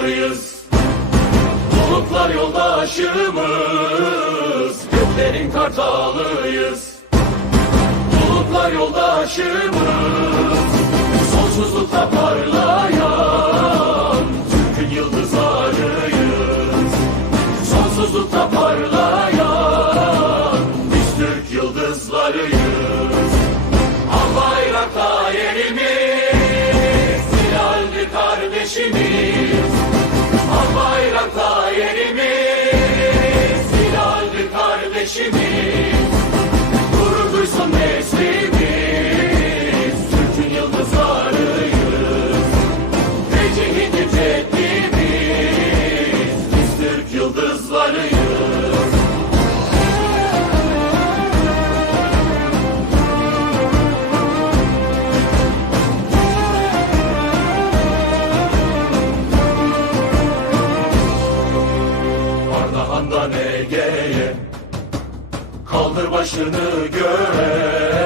Kartalıyız Bulutlar yoldaşımız Göklerin kartalıyız. Bulutlar yoldaşımız Sonsuzlukta parlayan Türk'ün yıldızlarıyız. Sonsuzlukta parlayan Biz Türk yıldızlarıyız. Al bayrakta yerimiz kardeşimiz başını göğe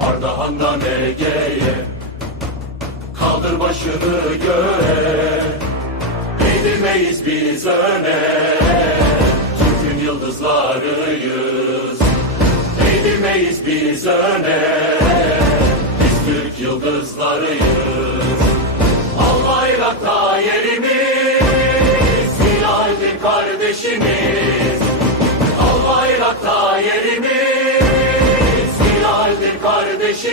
Ardahan'dan Ege'ye Kaldır başını göğe Eğilmeyiz biz öne. Türk'ün yıldızlarıyız. Eğilmeyiz biz öne. Biz Türk yıldızlarıyız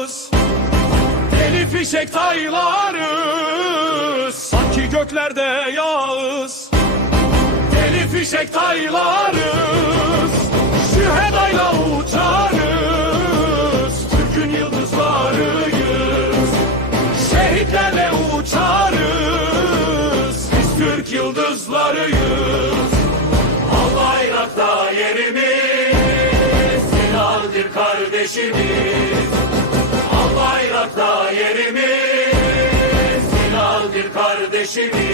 yağız Deli fişek taylarız. Sanki göklerde yağız. Deli fişek taylarız. Şühedayla uçarız. Türk'ün yıldızlarıyız. Şehitlerle uçarız. Biz Türk yıldızlarıyız. Al bayrakta yerimiz. Hilaldir kardeşimiz bayrakta yerimiz. Hilaldir kardeşimiz